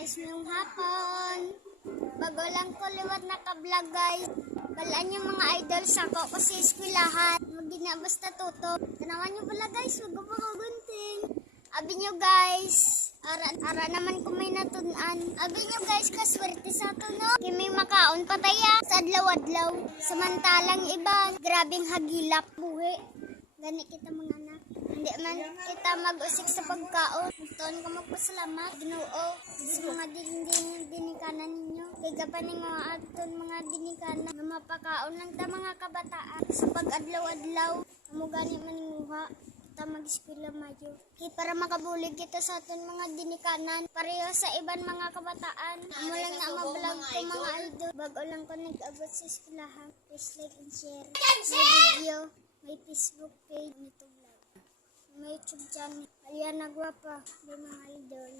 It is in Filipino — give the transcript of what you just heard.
guys, ngayong hapon. Bago lang ko liwat naka-vlog guys. Balaan yung mga idols ako kasi eskwelahan. Hindi na basta tuto. Kanaman nyo pala guys, wag ko pa kagunting. Abi nyo guys, ara naman kung may natunan. Abi nyo guys, kaswerte sa ito no. Kimi makaon pataya sa adlaw-adlaw. Samantalang iba, grabing hagilap buhi. Gani kita mga anak. Hindi man kita mag-usik sa pagkaon. Tuon ko magpasalamat, Ginoo, sa mga dinikanan ninyo. Kaya gapaning mga aton mga dinikanan na mapakaon lang ta mga kabataan. Sa pag-adlaw-adlaw, amo gani maninguha, kita mag-eskwela mayo. Kaya para makabulig kita sa aton mga dinikanan, pareho sa iban mga kabataan. Amo lang na mablog ko mga idol. Bago lang ko nag-abot sa eskwelahan. Please like and share my video. May Facebook page nito vlog. May YouTube channel. Aliana Guapa. May mga idol.